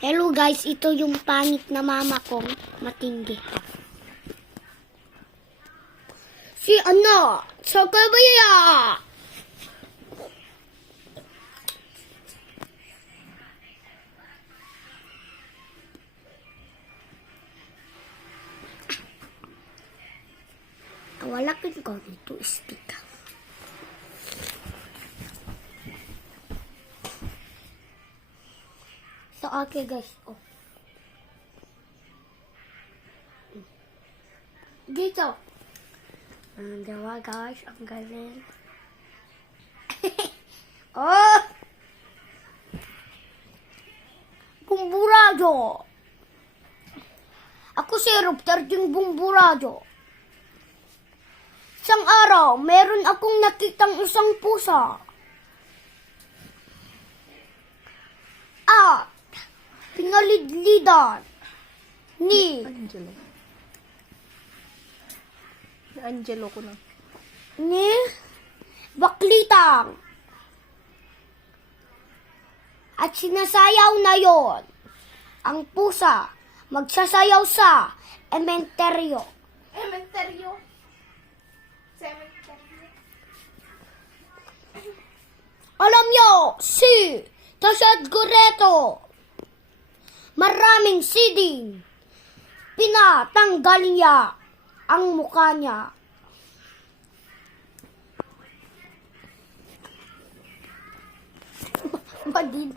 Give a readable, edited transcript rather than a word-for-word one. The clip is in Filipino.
Hello guys, ito yung pangit na mama kong matindi. Si ano? Sa kabaya! Wala ko dito stick. So, okay guys. Oh. Dito. Diba guys? Ang galing. Oh! Bumburado. Ako si Rupter yung bumburado. Isang araw, meron akong nakitang isang pusa. At pinalidlidan ni Angelo ko na. ni Baklitang. At sinasayaw na yon. Ang pusa magsasayaw sa ementeryo. Cementerio. Cementerio. Alam nyo, si Tasad Goreto, maraming siding, pinatanggal niya ang mukha niya. Badin.